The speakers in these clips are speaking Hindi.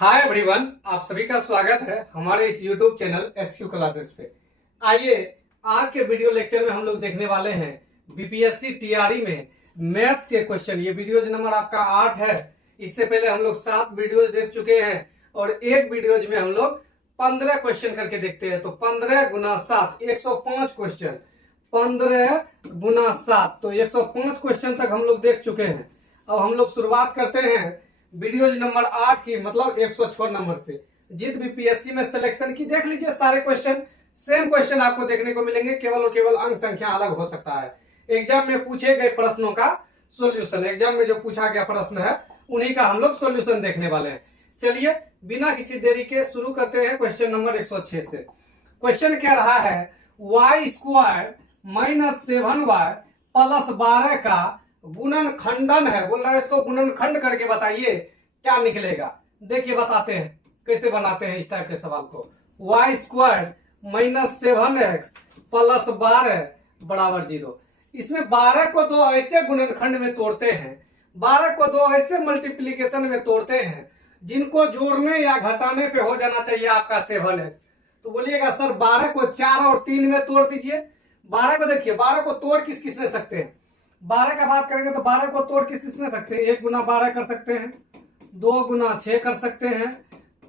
हाय एवरीवन, आप सभी का स्वागत है हमारे इस यूट्यूब चैनल एसक्यू क्लासेस पे। आइए आज के वीडियो लेक्चर में हम लोग देखने वाले हैं बीपीएससी टीआरई में मैथ्स के क्वेश्चन। ये वीडियोज नंबर आपका 8 है। इससे पहले हम लोग 7 वीडियोज देख चुके हैं और एक वीडियोज में हम लोग 15 क्वेश्चन करके देखते हैं। तो 15 गुना 7 105 क्वेश्चन, 15 गुना 7 तो 105 क्वेश्चन तक हम लोग देख चुके हैं। अब हम लोग शुरुआत करते हैं वीडियोज नंबर 8 की, मतलब 106 नंबर से। जित बीपीएससी में सिलेक्शन की देख लीजिए सारे क्वेश्चन, सेम क्वेश्चन आपको देखने को मिलेंगे, केवल और केवल अंक संख्या अलग हो सकता है। एग्जाम में पूछे गए प्रश्नों का सॉल्यूशन, एग्जाम में जो पूछा गया प्रश्न है उन्हीं का हम लोग सॉल्यूशन देखने वाले हैं। चलिए बिना किसी देरी के शुरू करते हैं क्वेश्चन नंबर 106 से। क्वेश्चन कह रहा है y square minus 7y plus 12 का गुणन खंडन है। बोल रहा है इसको गुणन खंड करके बताइए क्या निकलेगा। देखिए बताते हैं कैसे बनाते हैं इस टाइप के सवाल को। y square minus 7x plus 12 बराबर 0। इसमें 12 को दो ऐसे गुणनखंड में तोड़ते हैं, 12 को दो ऐसे मल्टीप्लीकेशन में तोड़ते हैं जिनको जोड़ने या घटाने पे हो जाना चाहिए आपका 7x। तो बोलिएगा सर 12 को 4 और 3 में तोड़ दीजिए। 12 को देखिए, 12 को तोड़ किस किस में सकते हैं। 12 का बात करेंगे तो 12 को तोड़ किस किस में सकते हैं। 1 गुना 12 कर सकते हैं, 2 गुना 6 कर सकते हैं,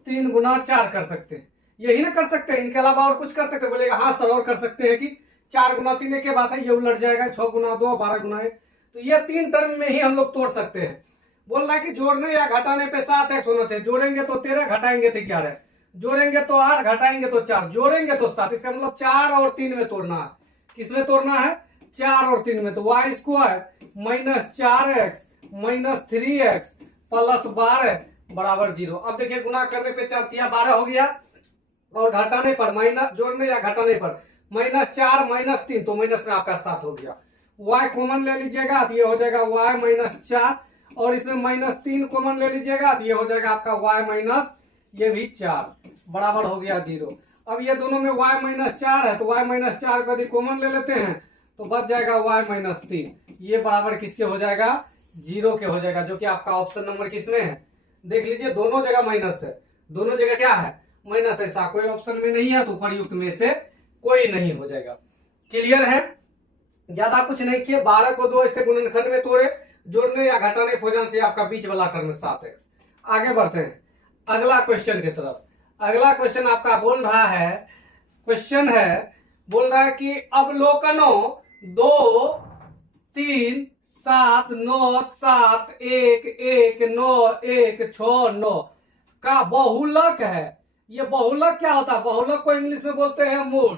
3 गुना 4 कर सकते हैं। यही ना कर सकते हैं, इनके अलावा और कुछ कर सकते हैं। बोलेगा हाँ सर और कर सकते हैं कि 4 गुना 3 के बात है, ये उलट जाएगा, 6 गुना 2 12 गुना 1। तो ये 3 टर्म में ही हम लोग तोड़ सकते हैं। बोल रहा है कि जोड़ने या घटाने पे 7x होना चाहिए। जोड़ेंगे तो 13, घटाएंगे तो 11, जोड़ेंगे तो 8, घटाएंगे तो 4, जोड़ेंगे तो 7। इसका मतलब 4 और 3 में तोड़ना है। किसमें तोड़ना है? 4 और 3 में। तो y square minus 4x minus 3x plus 12 बराबर 0। अब देखिए गुना करने पे 4 तिया 12 हो गया और घटाने पर माइनस, जोड़ने या घटाने पर माइनस 4 माइनस 3 तो माइनस में आपका 7 हो गया। y कॉमन ले लीजिएगा तो ये हो जाएगा y माइनस 4 और इसमें माइनस 3 कॉमन ले लीजिएगा तो ये हो जाएगा आपका y माइनस ये भी 4 बराबर हो गया 0। अब ये दोनों में y माइनस 4 है तो y माइनस 4 को यदि कॉमन ले लेते हैं तो बच जाएगा y माइनस 3। ये बराबर किसके हो जाएगा? 0 के हो जाएगा, जो कि आपका ऑप्शन नंबर किसमें है? देख लीजिए दोनों जगह माइनस है, दोनों जगह क्या है? माइनस। ऐसा कोई ऑप्शन में नहीं है तो उपर्युक्त में से कोई नहीं हो जाएगा। क्लियर है? ज्यादा कुछ नहीं किए, 12 को 2 ऐसे गुणनखंड में तोड़े, जोड़ने या घटाने हो जाना चाहिए आपका बीच वाला टर्म 7x। आगे बढ़ते हैं अगला क्वेश्चन की तरफ। अगला क्वेश्चन आपका बोल रहा है, क्वेश्चन है बोल रहा है कि अवलोकनों 2 3 7 9 7 1 1 9 1 6 9 का बहुलक है। ये बहुलक क्या होता है? बहुलक को इंग्लिश में बोलते हैं मोड।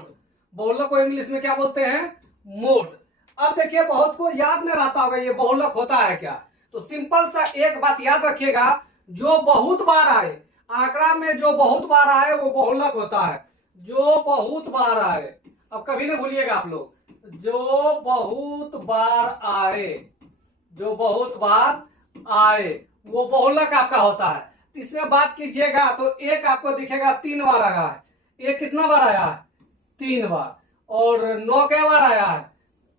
बहुलक को इंग्लिश में क्या बोलते हैं? मोड। अब देखिए बहुत को याद नहीं रहता होगा ये बहुलक होता है क्या। तो सिंपल सा एक बात याद रखिएगा, जो बहुत बार आए आंकड़ा में, जो बहुत बार आए वो बहुलक होता है। जो बहुत बार आए, अब कभी ना भूलिएगा आप लोग, जो बहुत बार आए, जो बहुत बार आए वो बहुलक आपका होता है। इसमें बात कीजिएगा तो एक आपको दिखेगा 3 बार आया है। एक कितना बार आया है? 3 बार। और 9 कै बार आया है?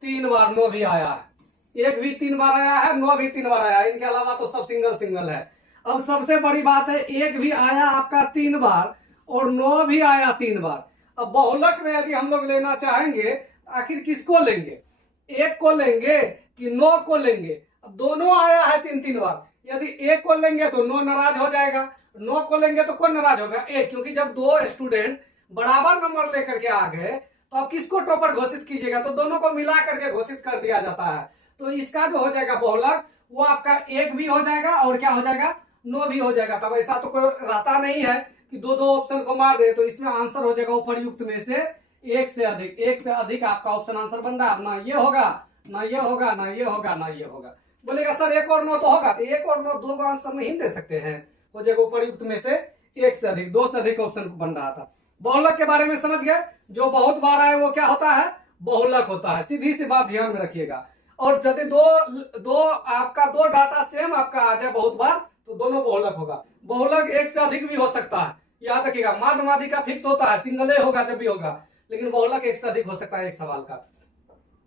3 बार। 9 भी आया है। एक भी 3 बार आया है, 9 भी 3 बार आया है। इनके अलावा तो सब सिंगल सिंगल है। अब सबसे बड़ी बात है, एक भी आया आपका 3 बार और 9 भी आया 3 बार। अब बहुलक में यदि हम लोग लेना चाहेंगे आखिर किसको लेंगे? एक को लेंगे कि 9 को लेंगे? अब दोनों आया है 3 बार। यदि एक को लेंगे तो 9 नाराज हो जाएगा, 9 को लेंगे तो कौन नाराज होगा? एक। क्योंकि जब 2 स्टूडेंट बराबर नंबर लेकर के आ गए तो अब किसको टॉपर घोषित कीजिएगा? तो दोनों को मिला करके घोषित कर दिया जाता है। तो इसका जो हो जाएगा बहुलक वो आपका एक भी हो जाएगा और क्या हो जाएगा? 9 भी हो जाएगा। तब ऐसा तो कोई रहता नहीं है कि दो दो ऑप्शन को मार दे। तो इसमें आंसर हो जाएगा उपर्युक्त में से एक से अधिक। एक से अधिक आपका ऑप्शन आंसर बन रहा है। ना ये होगा, ना ये होगा, ना ये होगा, ना ये होगा। बोलेगा सर 1 और 9 तो होगा। तो 1 और 9 दो का आंसर नहीं दे सकते हैं। हो जाएगा उपर्युक्त में से एक से अधिक, 2 से अधिक ऑप्शन बन रहा था। बहुलक के बारे में समझ गए? जो बहुत बार आए वो क्या होता है? बहुलक होता है। सीधी सी बात ध्यान में रखिएगा। और यदि दो आपका 2 डाटा सेम आपका आ जाए बहुत बार तो दोनों बहुलक होगा। बहुलक एक से अधिक भी हो सकता है, याद रखिएगा। माध्य माध्यिका फिक्स होता है, सिंगल होगा जब भी होगा, लेकिन बहुलक एक से अधिक हो सकता है एक सवाल का।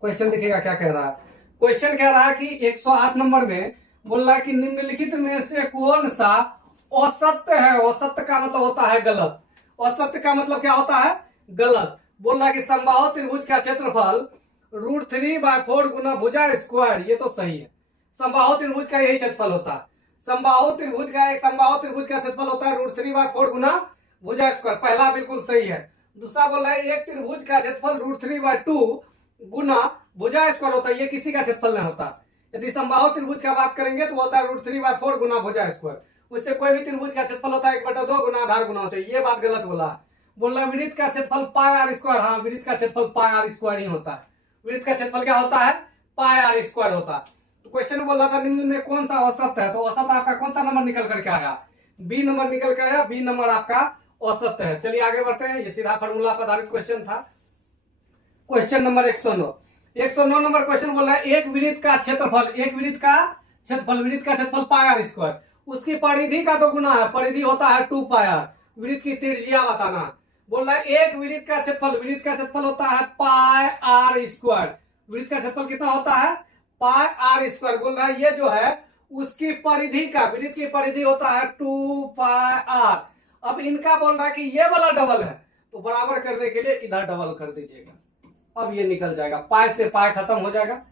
क्वेश्चन देखिएगा क्या कह रहा है। क्वेश्चन कह रहा है कि 108 नंबर में बोल रहा है कि निम्नलिखित में से कौन सा असत्य है। असत्य का मतलब होता है गलत। असत्य का मतलब क्या होता है? गलत। बोल रहा है कि समबाहु त्रिभुज का क्षेत्रफल √3/4 गुना भुजा स्क्वायर, ये तो सही है। समबाहु त्रिभुज का यही क्षेत्रफल होता है। समबाहु त्रिभुज का क्षेत्रफल होता है √3/4 गुना भुजा स्क्वायर, पहला बिल्कुल सही है। दूसरा बोल रहा है एक त्रिभुज का क्षेत्रफल √3/2 गुना भुजा स्क्वायर होता है, ये किसी का क्षेत्रफल नहीं होता। यदि समबाहु त्रिभुज का बात करेंगे तो होता है √3/4 गुना भुजा स्क्वायर। उससे कोई भी त्रिभुज का क्षेत्रफल होता है 1/2 गुना आधार गुना होता है, ये बात गलत बोला। बोल रहा है वृत्त का क्षेत्रफल πr²। हाँ, वृत्त का क्षेत्रफल πr² ही होता है। वृत्त का क्षेत्रफल क्या होता है? πr² होता है। तो क्वेश्चन बोल रहा था निम्न में कौन सा औसत है, तो औसत आपका कौन सा नंबर निकल करके आया? बी नंबर निकल के आया। बी नंबर आपका औसत है। चलिए आगे बढ़ते हैं। ये सीधा फार्मूला पर आधारित क्वेश्चन था। क्वेश्चन नंबर 109 नंबर क्वेश्चन बोल रहा है एक वृत्त का क्षेत्रफल πr², उसकी परिधि का 2 गुना है। परिधि होता है 2πr। वृत्त की त्रिज्या बताना। बोल रहा है एक वृत्त का क्षेत्रफल होता है πr²। वृत्त का क्षेत्रफल कितना होता है? πr²। बोल रहा है ये जो है उसकी परिधि का, वृत्त की परिधि होता है 2πr। अब इनका बोल रहा है कि ये वाला डबल है, तो बराबर करने के लिए इधर डबल कर दीजिएगा। अब ये निकल जाएगा, पाई से पाई खत्म हो जाएगा,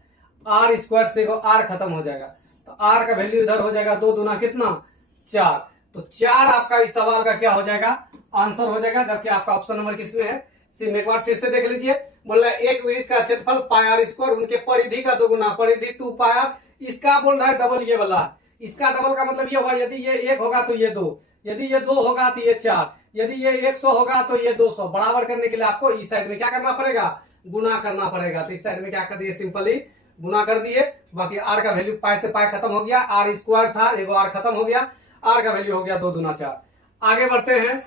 r² से r खत्म हो जाएगा, तो r का वैल्यू इधर हो जाएगा 2 दूना कितना? 4। तो 4 आपका इस सवाल का क्या हो जाएगा? आंसर हो जाएगा। जबकि आपका ऑप्शन नंबर किसमें है? सी में। एक बार फिर से देख लीजिए। बोल रहा है एक वृत्त का क्षेत्रफल πr², उनके परिधि का 2 गुना, परिधि 2πr। इसका बोल रहा है डबल ये वाला। इसका डबल का मतलब ये होगा यदि ये 1 होगा तो ये 2, यदि ये 2 होगा तो ये 4, यदि ये 100 होगा तो ये 200। बराबर करने के लिए आपको इस साइड में क्या करना पड़ेगा? गुना करना पड़ेगा। तो इस साइड में क्या कर दिए? सिंपली गुना कर दिए। बाकी r का वैल्यू पाई से पाई खत्म हो गया, r² था, एगो r खत्म हो गया, r का वैल्यू हो गया 2 दूना 4। आगे बढ़ते हैं।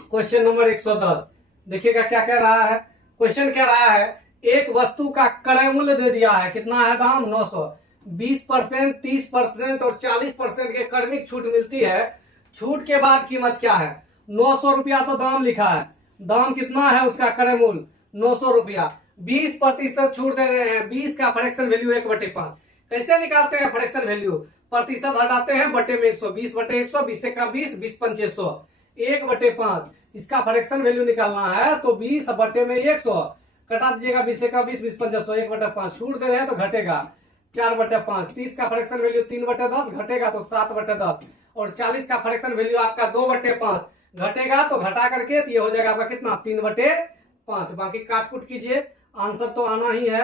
क्वेश्चन नंबर 110 देखिएगा क्या कह रहा है। क्वेश्चन कह रहा है एक वस्तु का क्रय मूल्य दे दिया है। कितना है दाम? 900। 20%, 30% और 40% के क्रमिक छूट मिलती है। छूट के बाद कीमत क्या है? 900 रुपया तो दाम लिखा है। दाम कितना है उसका? क्रय मूल्य 900 रुपया। 20% छूट दे रहे हैं। 20 का फ्रैक्शन वैल्यू 1/5। कैसे निकालते हैं फ्रैक्शन वैल्यू? प्रतिशत हटाते हैं, बटे में 100, 20/100, 20 से कम 20, 20 पंचे 100, 1/5। इसका फ्रैक्शन वैल्यू निकालना है तो 20 बटे में 100 कटा दीजिएगा, 20 से कम 20, 20 पंचे 100, 1/5। छूट दे रहे हैं तो घटेगा 4/5। 30 का फ्रैक्शन वैल्यू 3/10, घटेगा तो 7/10। और 40 का फ्रैक्शन वैल्यू आपका 2/5, घटेगा तो घटा करके तो ये हो जाएगा आपका कितना? 3/5। बाकी काट कुट कीजिए, आंसर तो आना ही है।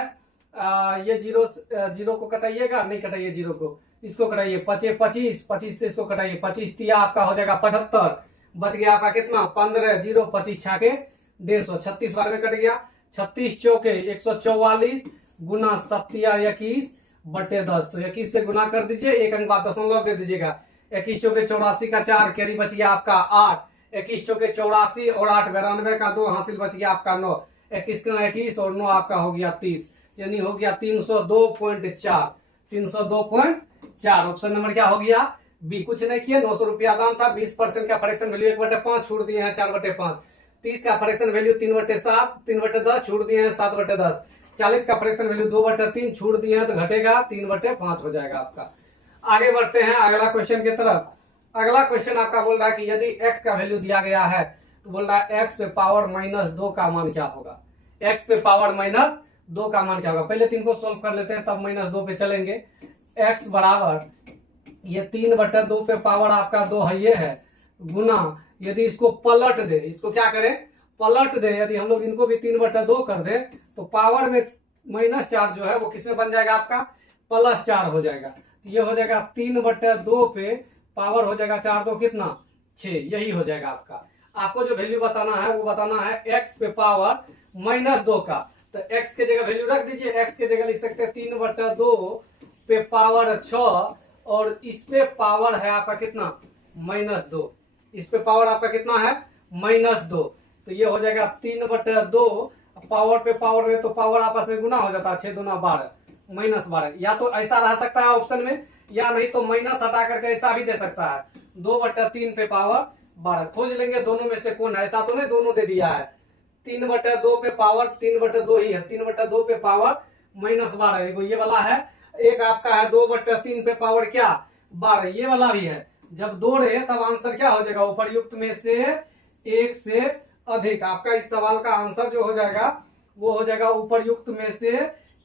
ये जीरो को कटाइएगा, नहीं कटाइए जीरो को, इसको कटाइए। 25, 25 से इसको कटाइए, 25 तिया आपका हो जाएगा 75। बच गया आपका कितना? 15, 0, 25 छाके 150, 36 बार में कट गया। 36 चौके 144 गुना 7/21/10। तो 21 से गुना कर दीजिए, एक अंक बाद दशमलव दे दीजिएगा। 21 चौके 84 का 4, कैरी बच गया आपका 8। 21 चौके 84 और 8 92 का 2 हासिल बच गया आपका 9। 21 का 21 और 9 आपका हो गया 30, यानी हो गया 302.4। 302.4 ऑप्शन नंबर क्या हो गया? बी। कुछ नहीं किया, 900 रुपया दाम था। 20% का फ्रैक्शन वैल्यू 1/5 छूट दिए हैं 4/5। 30 का फ्रैक्शन वैल्यू 3/7, 3/10 छूट दिए हैं 7/10। 40 का फ्रैक्शन वैल्यू 2/3 छूट दिए हैं तो घटेगा 3/5 हो जाएगा आपका। आगे बढ़ते हैं अगला क्वेश्चन की तरफ। अगला क्वेश्चन आपका बोल रहा है कि यदि x का वैल्यू दिया गया है तो बोल रहा है x पे पावर -2 का मान क्या होगा? x पे पावर -2 का मान क्या होगा? पहले 3 को सोल्व कर लेते हैं तब -2 पे चलेंगे। x बराबर ये 3/2 पे पावर आपका 2 है, ये है, गुना यदि इसको पलट दे, इसको क्या करें? पलट दे। यदि हम लोग इनको भी 3/2 कर दे तो पावर में -4 जो है वो किसमें बन जाएगा? आपका +4 हो जाएगा। ये हो जाएगा 3/2 पे पावर हो जाएगा 4 2 कितना? 6। यही हो जाएगा आपका। आपको जो वैल्यू बताना है वो बताना है x पे पावर -2 का। तो x के जगह वैल्यू रख दीजिए। x के जगह लिख सकते हैं 3/2 पे पावर 6 और इस पे पावर है आपका कितना? -2। इस पे पावर आपका कितना है? -2। तो ये हो जाएगा 3/2। पावर पे पावर में तो पावर आपस में गुना हो जाता है, 6 दूना 12, -12। या तो ऐसा रह सकता है ऑप्शन में, या नहीं तो माइनस हटा करके ऐसा भी दे सकता है, 2/3 पे पावर 12। खोज लेंगे दोनों में से कौन है। ऐसा तो नहीं दोनों दे दिया है। 3/2 पे पावर 3/2 ही है। 3/2 पे पावर -12 ये वाला है। एक आपका है 2/3 पे पावर क्या? 12, ये वाला भी है जब 2 रहे तब आंसर क्या हो जाएगा, उपर्युक्त में से एक से अधिक। आपका इस सवाल का आंसर जो हो जाएगा वो हो जाएगा उपर्युक्त में से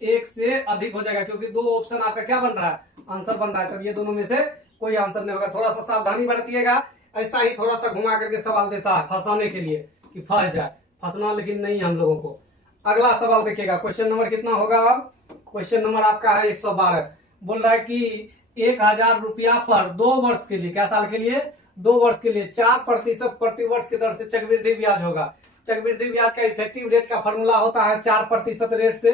एक से अधिक हो जाएगा, क्योंकि 2 ऑप्शन आपका क्या बन रहा है, आंसर बन रहा है। तब ये दोनों में से कोई आंसर नहीं होगा। थोड़ा सा सावधानी बरतिएगा, ऐसा ही थोड़ा सा घुमा करके सवाल देता है फंसाने के लिए कि फंस जाए, फंसना लेकिन नहीं हम लोगों को। अगला सवाल देखिएगा, क्वेश्चन नंबर कितना होगा अब, क्वेश्चन नंबर आपका है 112। बोल रहा है कि 1000 रुपया पर 2 वर्ष के लिए, क्या साल के लिए, 2 वर्ष के लिए 4% प्रति वर्ष की दर से चक्रवृद्धि ब्याज होगा। चक्रवृद्धि ब्याज का इफेक्टिव रेट का फॉर्मूला होता है 4% रेट से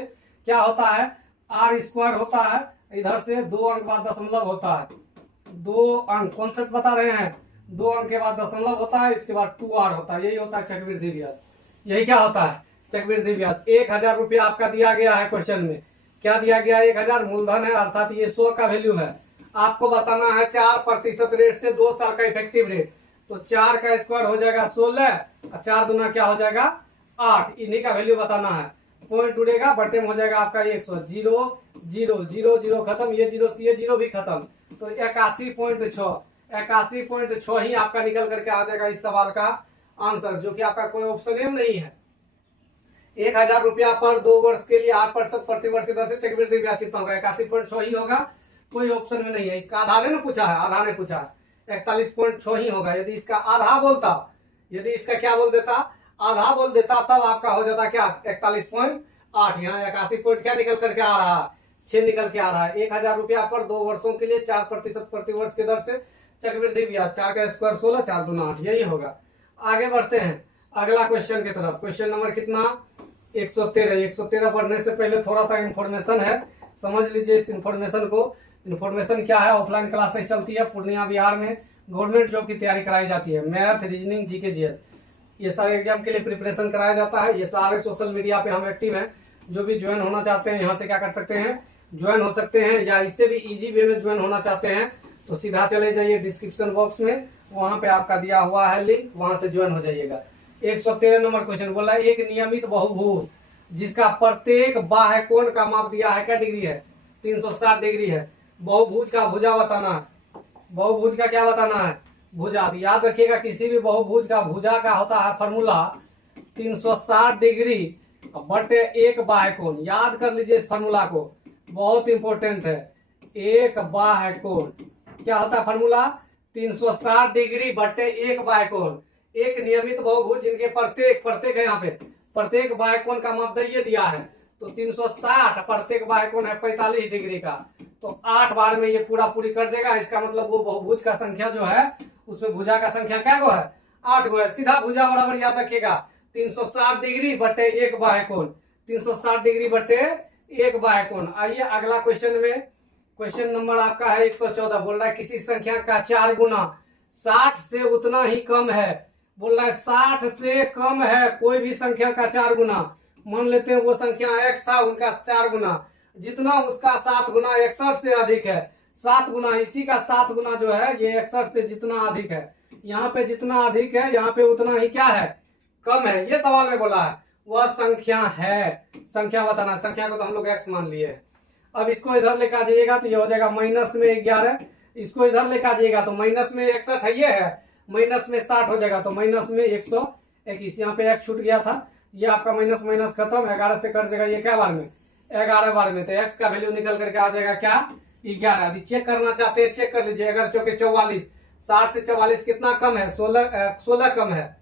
क्या होता है, आर स्क्वायर होता है, इधर से 2 अंक बाद दशमलव होता है, 2 अंक कॉन्सेप्ट बता रहे हैं, 2 अंक के बाद दशमलव होता है, इसके बाद 2r होता है, यही होता है चक्रवृद्धि ब्याज। यही क्या होता है, चक्रवृद्धि ब्याज। 1000 रुपया आपका दिया गया है क्वेश्चन में, क्या दिया गया, 1000 मूलधन है, अर्थात ये 100 का वैल्यू है। आपको बताना है 4% रेट से 2 साल का इफेक्टिव रेट, तो 4 का स्क्वायर हो जाएगा 16 और 4 दूना क्या हो जाएगा 8, इन्हीं का वैल्यू बताना है। पॉइंट उड़ेगा, बटे में हो जाएगा आपका 100, 0 0 0 0 खत्म, ये 0 से ये 0 भी खत्म, तो 81.6, 81.6 ही आपका निकल करके आ जाएगा इस सवाल का आंसर, जो कि आपका कोई ऑप्शन एम नहीं है। 1000 रुपया पर 2 वर्ष के लिए 8% प्रति वर्ष की दर से चक्रवृद्धि ब्याज कितना होगा, 81.6 ही होगा, कोई ऑप्शन में नहीं है। इसका आधा ने पूछा है, आधा ने पूछा है, 41.6 ही होगा। यदि इसका आधा बोलता, यदि इसका क्या बोल देता, आधा बोल देता, तब आपका हो जाता क्या 41.8। यहाँ 81 पॉइंट क्या निकल करके आ रहा है, 6 निकल के आ रहा है। 1000 रुपया पर 2 वर्षों के लिए 4% प्रति वर्ष की दर से चक्रवृद्धि ब्याज, 4 का स्क्वायर 16, 4 दूना 8, यही होगा। आगे बढ़ते हैं अगला क्वेश्चन की तरफ। क्वेश्चन नंबर कितना, 113। 113 पढ़ने से पहले थोड़ा सा इंफॉर्मेशन है, समझ लीजिए इस इंफॉर्मेशन को। इंफॉर्मेशन क्या है, ऑफलाइन क्लासेस चलती है पूर्णिया बिहार में, गवर्नमेंट जॉब की तैयारी कराई जाती है, मैथ, रीजनिंग, जीके, जीएस, ये सारे एग्जाम के लिए प्रिपरेशन कराया जाता है। ये सारे सोशल मीडिया पे हम एक्टिव हैं, जो भी ज्वाइन होना चाहते हैं यहाँ से क्या कर सकते हैं, ज्वाइन हो सकते हैं, या इससे भी इजी वे में ज्वाइन होना चाहते हैं तो सीधा चले जाइए डिस्क्रिप्शन बॉक्स में, वहां पे आपका दिया हुआ है लिंक, वहां से ज्वाइन हो जाइएगा। 113 नंबर क्वेश्चन बोला है, एक नियमित बहुभुज जिसका प्रत्येक बाह्य कोण का माप दिया है, क्या डिग्री है, 360 डिग्री है। बहुभुज का भुजा बताना है, बहुभुज का क्या बताना है, भुजा। तो याद रखिएगा किसी भी बहुभुज का भुजा का होता है फॉर्मूला 360 डिग्री बटे 1 बाह्य कोण। याद कर लीजिए इस फॉर्मूला को, बहुत इंपॉर्टेंट है। 1 बाह्य कोण क्या होता है फॉर्मूला, 360 डिग्री बटे 1 बाह्य कोण। एक नियमित बहुभुज जिनके प्रत्येक है, यहाँ पे प्रत्येक बाह्य कोण का माप ये दिया है, तो 360, प्रत्येक बाह्य कोण है 45 डिग्री का, तो 8 बार में ये पूरा पूरी कर देगा। इसका मतलब वो बहुभुज का संख्या जो है उसमें भुजा का संख्या क्या गो है, 8 गो है। सीधा भुजा बराबर याद रखिएगा 360 डिग्री बटे 1 बाह्य कोण, 360 डिग्री बटे 1 बाह्य कोण। आइए अगला क्वेश्चन में, क्वेश्चन नंबर आपका है 114। बोल रहा है किसी संख्या का 4 गुना 60 से उतना ही कम है। बोल रहा है 60 से कम है कोई भी संख्या का 4 गुना। मान लेते हैं वो संख्या x था, उनका 4 गुना, जितना उसका 7 गुना 61 से अधिक है। 7 गुना, इसी का 7 गुना जो है ये 61 से जितना अधिक है, यहाँ पे जितना अधिक है यहाँ पे उतना ही क्या है, कम है। ये सवाल में बोला है वह संख्या है, संख्या बताना। संख्या को तो हम लोग x मान लिए। अब इसको इधर लेकर जाइएगा तो ये हो जाएगा माइनस में 11, इसको इधर लेकर जाइएगा तो माइनस में 61 है, ये है माइनस में 60 हो जाएगा, तो माइनस में 121। यहाँ पे x छूट गया था, ये आपका माइनस माइनस खत्म, 11 से कट जाएगा, ये क्या बार में 11 बार में, तो x का वैल्यू निकल करके आ जाएगा क्या 11। यदि चेक करना चाहते हैं चेक कर लीजिए, अगर चौके 44, 60 से 44 कितना कम है, 16 कम है।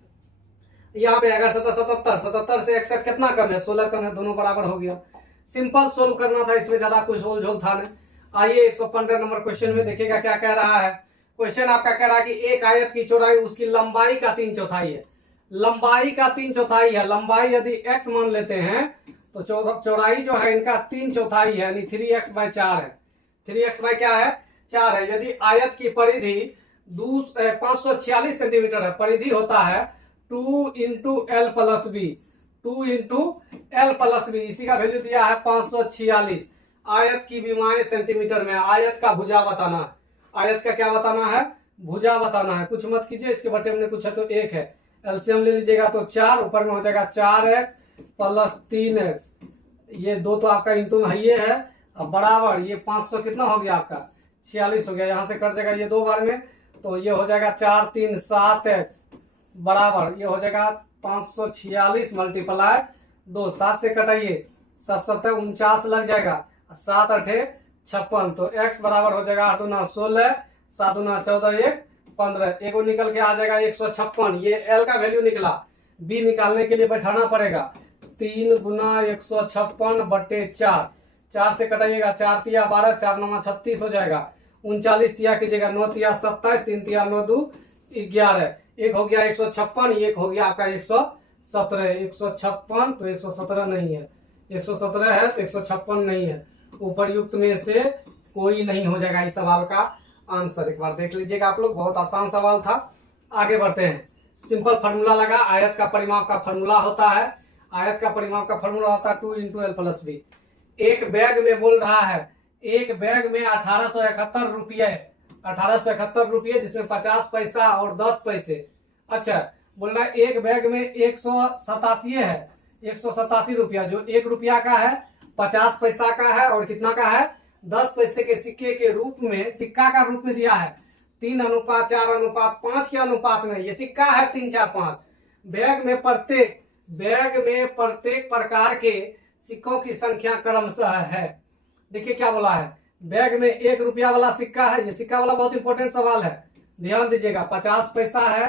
यहाँ पे अगर 77 से 61 कितना कम है, 16 कम है, दोनों बराबर हो गया। सिंपल सोल्व करना था, इसमें ज्यादा कुछ झोल झोल था नहीं। आइए 115 नंबर क्वेश्चन में देखिएगा क्या कह रहा है। क्वेश्चन आपका कह रहा है कि एक आयत की चौड़ाई उसकी लंबाई का 3/4 है। लंबाई का 3/4 है। लंबाई यदि x मान लेते हैं तो चौड़ाई जो है इनका 3/4 है, यानी 3x/4 है। 3x क्या है, 4 है। यदि आयत की परिधि 546 सेंटीमीटर है, परिधि होता है 2 × L + B, 2 × L + B, इसी का वैल्यू दिया है 546। आयत की विमाएं सेंटीमीटर में, आयत का भुजा बताना है। आयत का क्या बताना है, भुजा बताना है। कुछ मत कीजिए, इसके बटे में कुछ है तो 1 है, एलसीएम ले लीजिएगा तो 4, ऊपर में हो जाएगा 4x + 3x, ये 2 तो आपका इंटू है ये है, अब बराबर ये 500 कितना हो गया आपका 46 हो गया, यहाँ से कट जाएगा ये 2 बार में, तो ये हो जाएगा 4 3 7 x बराबर ये हो जाएगा 546 मल्टीप्लाई 2, 7 से कटाइए 7 7 49 लग जाएगा, 7 8 56, तो x बराबर हो जाएगा 8 दूना 16, 7 दूना 14, 1 15, एगो निकल के आ जाएगा 156। ये l का वैल्यू निकला, b निकालने के लिए बैठाना पड़ेगा 3 गुना 156 बटे 4, 4 से कटाइएगा 4 तिया 12, 4 9 36 हो जाएगा, 39 तिया कीजिएगा 9 तिया 27, 3 तिया 9 2 11, एक हो गया 156, एक हो गया आपका 117, 156 तो 117 नहीं है, 117 है तो 156 नहीं है, उपरयुक्त में से कोई नहीं हो जाएगा इस सवाल का आंसर। एक बार देख लीजिएगा आप लोग, बहुत आसान सवाल था। आगे बढ़ते हैं। सिंपल फार्मूला लगा, आयत का परिमाप का फार्मूला होता है, आयत का परिमाप का फार्मूला होता है 2 × l + b। एक बैग में बोल रहा है, एक बैग में 1871 रुपये, 1871 रुपये जिसमें 50 पैसा और 10 पैसे। अच्छा, बोल रहा है एक बैग में 187 है, 187 रुपया, जो 1 रुपया का है, 50 पैसा का है और कितना का है, 10 पैसे के सिक्के के रूप में, सिक्का का रूप में दिया है 3:4:5 के अनुपात में। ये सिक्का है 3 4 5। बैग में प्रत्येक प्रकार के सिक्कों की संख्या क्रमशः है। देखिए क्या बोला है, बैग में 1 रुपया वाला सिक्का है, ये सिक्का वाला बहुत इंपॉर्टेंट सवाल है, ध्यान दीजिएगा, 50 पैसा है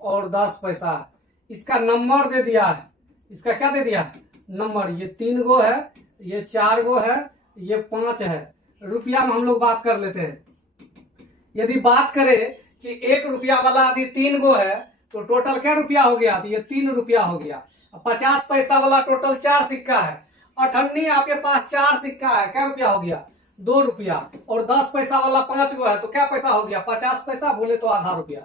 और 10 पैसा है। इसका नंबर दे दिया है, इसका क्या दे दिया है, नंबर, ये 3 गो है, ये 4 गो है, ये 5 है। रुपया में हम लोग बात कर लेते हैं। यदि बात करें कि 1 रुपया वाला यदि 3 गो है तो टोटल क्या रुपया हो गया, तो ये 3 रुपया हो गया। 50 पैसा वाला टोटल 4 सिक्का है, अठन्नी आपके पास 4 सिक्का है, क्या रुपया हो गया, 2 रुपया। और 10 पैसा वाला 5 गो है तो क्या पैसा हो गया, 50 पैसा बोले तो आधा रुपया,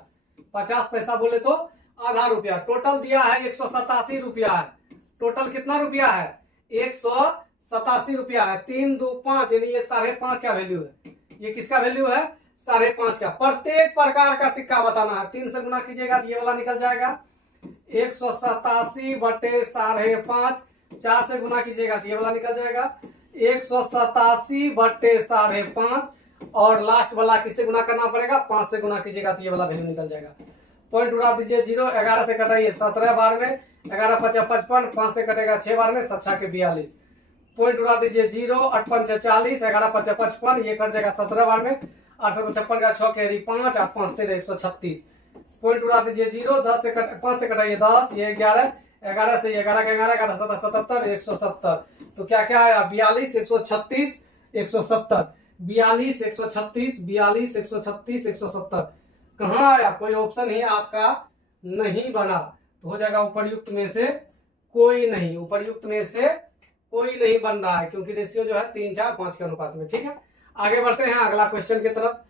50 पैसा बोले तो आधा रुपया। टोटल दिया है 187 रुपया है, टोटल कितना रुपया है, 187 रुपया है। 3 2 5 यानी ये 5.5 का वैल्यू है, ये किसका वैल्यू है, 5.5 का। प्रत्येक प्रकार का सिक्का बताना है, 3 से गुना कीजिएगा तो ये वाला निकल जाएगा 187 बटे 5.5, 4 से गुना कीजिएगा तो ये वाला निकल जाएगा 187 बटे 5.5, और लास्ट वाला किससे गुना करना पड़ेगा, 5 से गुना कीजिएगा तो ये वाला वैल्यू निकल जाएगा। पॉइंट उड़ा दीजिए 0, 11 से कटाइए 17 बार में, 11 × 5 = 55, 5 से कटेगा 6 बार में, 7 × 6 = 42। पॉइंट उड़ा दीजिए 0, 8 × 5 = 40, 11 × 5 = 55, ये कट जाएगा 17 बार में, 8 × 7 = 56 का 6 कैरी 5, 8 5 13 136। पॉइंट उड़ा दीजिए 0, 5 से कटाइए 10, ये 11, 11 से 11 का 11, 11 7 77 170, तो क्या क्या आया 42 136 170, 42 136 42 136 170। कहाँ आया, कोई ऑप्शन ही आपका नहीं बना, तो हो जाएगा उपर्युक्त में से कोई नहीं, उपर्युक्त में से कोई नहीं बन रहा है, क्योंकि रेशियो जो है 3 4 5 के अनुपात में। ठीक है, आगे बढ़ते हैं अगला क्वेश्चन की तरफ।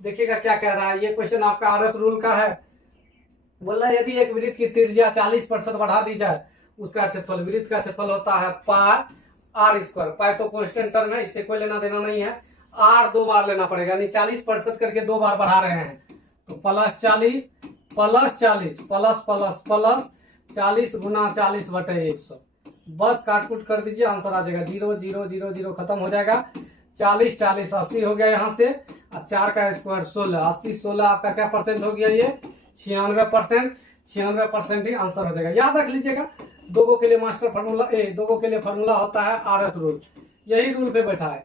देखिएगा क्या कह रहा है, ये क्वेश्चन आपका आरएस रूल का है। बोल रहा है यदि एक वृत्त की त्रिज्या 40% बढ़ा दी जाए, उसका क्षेत्रफल, वृत्त का क्षेत्रफल होता है पाई r²। पाई तो कांस्टेंट टर्म है, इससे कोई लेना देना नहीं है, r 2 बार लेना पड़ेगा, यानी 40% करके 2 बार बढ़ा रहे हैं, तो +40 +40 प्लस प्लस प्लस 40 गुना 40 बटे 100। बस काटकुट कर दीजिए, आंसर आ जाएगा 0 0 0 0, खत्म हो जाएगा। 40 40 80 हो गया यहाँ से, और 4 का स्क्वायर 16, 80 16 आपका क्या परसेंट हो गया, ये 96%, 96% ही आंसर हो जाएगा। याद रख लीजिएगा, दोगों के लिए मास्टर फार्मूला, दोगों के लिए फार्मूला होता है आरएस रूल, यही रूल पे बैठा है,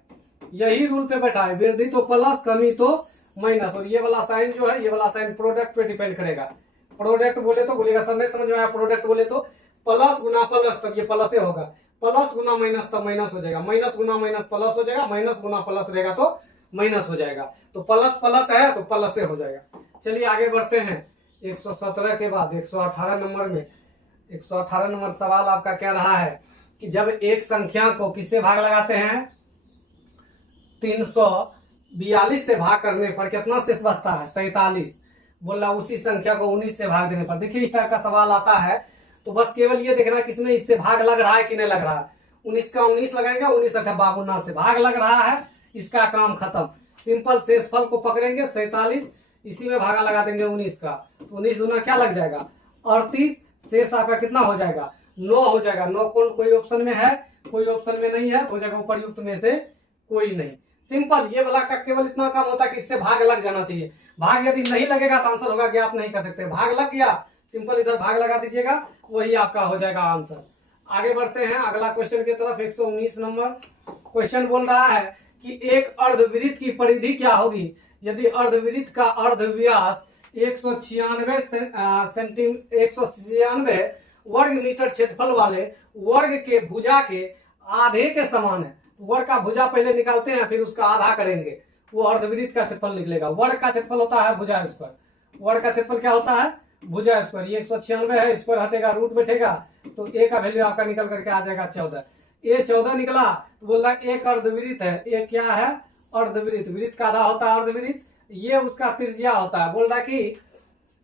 यही रूल पे बैठा है, वृद्धि तो प्लस कमी तो माइनस, और ये वाला साइन जो है, ये वाला साइन प्रोडक्ट पे डिपेंड करेगा। प्रोडक्ट बोले तो बोलेगा सर नहीं समझ में आया, प्रोडक्ट बोले तो प्लस गुना प्लस तब ये प्लस होगा, प्लस गुना माइनस तब माइनस हो जाएगा, माइनस गुना माइनस प्लस हो जाएगा, माइनस गुना प्लस रहेगा तो माइनस हो जाएगा, तो प्लस प्लस है तो प्लस से हो जाएगा। चलिए आगे बढ़ते हैं। 117 के बाद 118 नंबर में, 118 नंबर सवाल आपका क्या रहा है कि जब एक संख्या को किससे भाग लगाते हैं, 342 से भाग करने पर कितना शेष बचता है, 47। बोला उसी संख्या को 19 से भाग देने पर। देखिए इस टाइप का सवाल आता है तो बस केवल ये देखना किसमें इससे भाग लग रहा है कि नहीं लग रहा है। 19 का 19 लगाएंगे, 19 8 52 से भाग लग रहा है, इसका काम खत्म। सिंपल शेषफल को पकड़ेंगे 47, इसी में भागा लगा देंगे 19 का, तो 19 दूना क्या लग जाएगा 38, शेष आपका कितना हो जाएगा 9 हो जाएगा। 9 कोई ऑप्शन में है, कोई ऑप्शन में नहीं है, तो हो जाएगा उपर्युक्त में से कोई नहीं। सिंपल, ये वाला का केवल इतना काम होता है कि इससे भाग लग जाना चाहिए। भाग यदि नहीं लगेगा तो आंसर होगा ज्ञात नहीं कर सकते। भाग लग गया, सिंपल इधर भाग लगा दीजिएगा, वही आपका हो जाएगा आंसर। आगे बढ़ते हैं अगला क्वेश्चन की तरफ। 119 नंबर क्वेश्चन बोल रहा है कि एक अर्धवृत्त की परिधि क्या होगी यदि अर्धवृत्त का अर्धव्यास 196 वर्ग मीटर क्षेत्रफल वाले वर्ग के भुजा के आधे के समान है। वर्ग का भुजा पहले निकालते हैं, फिर उसका आधा करेंगे, वो अर्धवृत्त का क्षेत्रफल निकलेगा। वर्ग का क्षेत्रफल होता है भुजा स्क्वायर, वर्ग का क्षेत्रफल क्या होता है भुजा स्क्वायर। ये 196 है, स्क्वायर हटेगा, रूट बैठेगा, तो ए का वैल्यू आपका निकल करके आ जाएगा 14। ए 14 निकला तो बोल रहा है एक अर्धवृत्त है। ए क्या है अर्धवृत्त, वृत्त का आधा होता है अर्धवृत्त, ये उसका त्रिज्या होता है। बोल रहा है कि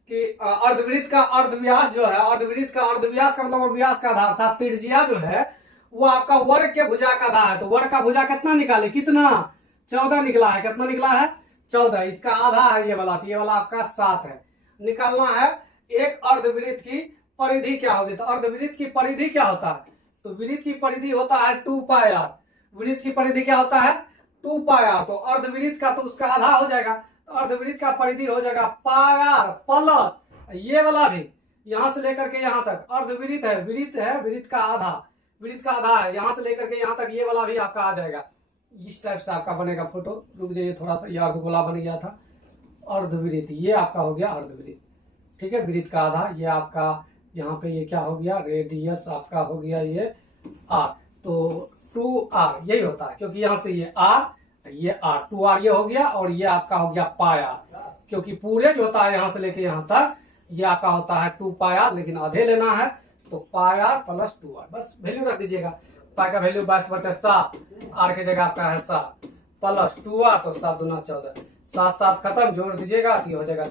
अर्धवृत्त का अर्धव्यास जो है, अर्धवृत्त का अर्धव्यास का मतलब व्यास का आधा अर्थात त्रिज्या जो है वो आपका वर्ग के भुजा का आधा है। तो वर्ग का भुजा कितना निकाले, कितना 14 निकला है। कितना निकला है 14, इसका आधा है ये वाला, तो ये वाला आपका 7 है। निकालना है एक अर्धवृत्त की परिधि क्या होगी। तो अर्धवृत्त की परिधि क्या होता है, तो वृत्त की परिधि होता है 2 पाई आर। वृत्त की परिधि क्या होता है 2 पाई आर। तो अर्धवृत्त का तो उसका आधा हो जाएगा, तो अर्धवृत्त का परिधि हो जाएगा पाई आर प्लस ये वाला भी यहां से लेकर के यहां तक अर्धवृत्त है, वृत्त का आधा, वृत्त का आधा है, यहां से लेकर के यहां तक ये वाला भी आपका आ जाएगा। इस टाइप से आपका बनेगा फोटो। रुक जाइए थोड़ा सा, ये अर्धगोला बन गया था। अर्धवृत्त ये आपका हो गया अर्धवृत्त, ठीक है। वृत्त का आधा ये आपका यहाँ पे ये क्या हो गया रेडियस आपका हो गया ये आर। तो 2r यही होता है, क्योंकि यहाँ से ये r ये r, 2r ये हो गया, और ये आपका हो गया पाई आर, क्योंकि पूरे जो होता है यहाँ से लेके यहाँ तक ये आपका होता है 2 पाई आर, लेकिन आधे लेना है तो पाई आर प्लस 2r, बस वैल्यू रख दीजिएगा। पाई का वैल्यू 22/7, आर की जगह आपका है 7 प्लस 2r, तो 7 दूना 14, 7 खत्म, जोड़ दीजिएगा तो ये हो जाएगा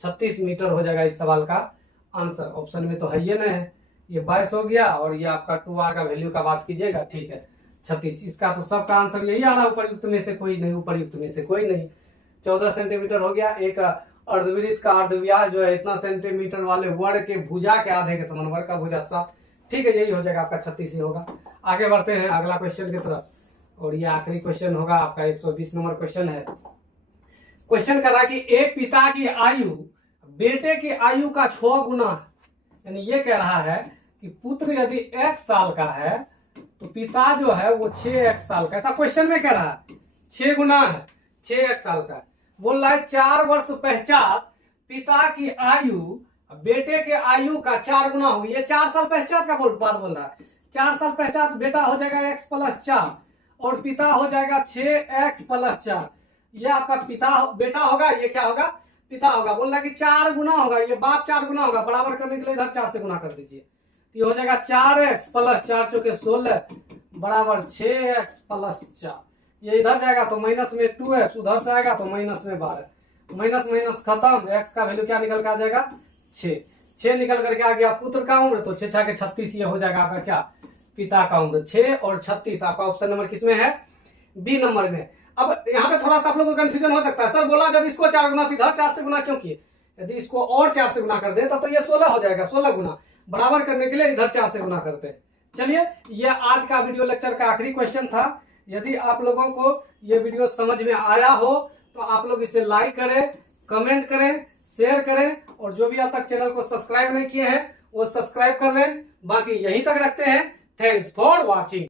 36 मीटर हो जाएगा इस सवाल का आंसर। ऑप्शन में तो है ये नहीं है, ये 22 हो गया, और ये आपका 2r का वैल्यू का बात कीजिएगा, ठीक है 36। इसका तो सबका आंसर यही आ रहा है, उपरयुक्त में से कोई नहीं, उपरयुक्त में से कोई नहीं। 14 सेंटीमीटर हो गया। एक अर्धवृत्त का अर्धव्यास जो है इतना सेंटीमीटर वाले वर्ग के भुजा के आधे के समान, वर्ग का भुजा 7, ठीक है, यही हो जाएगा आपका 36 ही होगा। आगे बढ़ते हैं अगला क्वेश्चन की तरफ, और ये आखिरी क्वेश्चन होगा आपका 120 नंबर क्वेश्चन है। क्वेश्चन कर रहा है कि एक पिता की आयु बेटे की आयु का 6 गुना, यानी ये कह रहा है कि पुत्र यदि 1 साल का है तो पिता जो है वो 6x साल का, ऐसा क्वेश्चन में कह रहा है 6 गुना है, 6x साल का। बोल रहा है 4 वर्ष पश्चात पिता की आयु बेटे के आयु का 4 गुना होगी। ये 4 साल पश्चात का बात बोल रहा है। 4 साल पश्चात बेटा हो जाएगा x + 4 और पिता हो जाएगा 6x + 4। ये आपका बेटा होगा, ये क्या होगा पिता होगा। बोल रहा है कि 4 गुना होगा, ये बाप 4 गुना होगा, बराबर करने के लिए इधर 4 से गुना कर दीजिए, ये हो जाएगा 4x + 4 चौके 16 बराबर 6x + 4। ये इधर जाएगा तो माइनस में 2x, उधर से आएगा तो माइनस में 12, माइनस माइनस खत्म, x का वैल्यू क्या निकल के आ जाएगा 6 निकल करके आ गया। पुत्र का उम्र तो 6 × 6 = 36, ये हो जाएगा आपका क्या पिता का उम्र 6 और 36। आपका ऑप्शन नंबर किसमें है बी नंबर में। अब यहाँ पे थोड़ा सा आप लोगों को कंफ्यूजन हो सकता है, सर बोला जब इसको 4 गुना तो इधर 4 से गुना क्यों किए, यदि इसको और 4 से गुना कर दे तो ये 16 हो जाएगा, 16 गुना, बराबर करने के लिए इधर 4 से गुना करते हैं। चलिए, ये आज का वीडियो लेक्चर का आखिरी क्वेश्चन था। यदि आप लोगों को ये वीडियो समझ में आया हो तो आप लोग इसे लाइक करें, कमेंट करें, शेयर करें, और जो भी अब तक चैनल को सब्सक्राइब नहीं किए हैं वो सब्सक्राइब कर लें। बाकी यहीं तक रखते हैं। Thanks for watching.